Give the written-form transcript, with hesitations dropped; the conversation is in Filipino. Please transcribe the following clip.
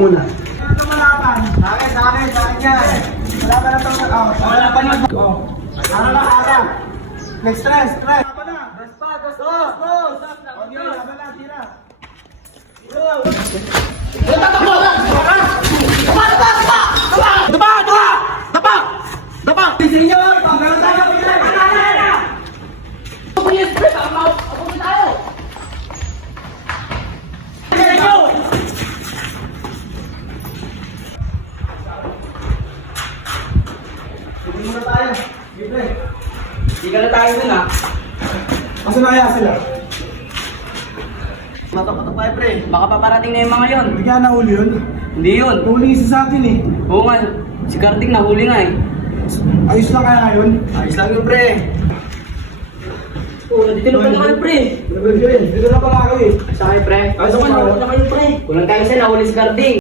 muna. Ito malapan. Sa akin yan. Wala pa na ito. Wala pa na. Ano na, harap. Next stress. Wala pa na. Dos pa. Okay, laban na, tira. Dapa! Senyor! Pagkaroon tayo! Hindi ka na tayo dun ah. Asa na kaya sila? Matok-matok tayo pre. Baka paparating na yung mga yon. Hindi kaya nahuli yun? Hindi yun. Nahuli isa sa akin eh. Oo nga. Si Kartik nahuli nga eh. Ayos lang kaya ngayon? Ayos lang yun pre. Oo, nandito na pala kayo pre. Dito na pala ako eh. Sa kayo pre. Ayos lang kayo. Kulang tayo sa nahuli si Kartik.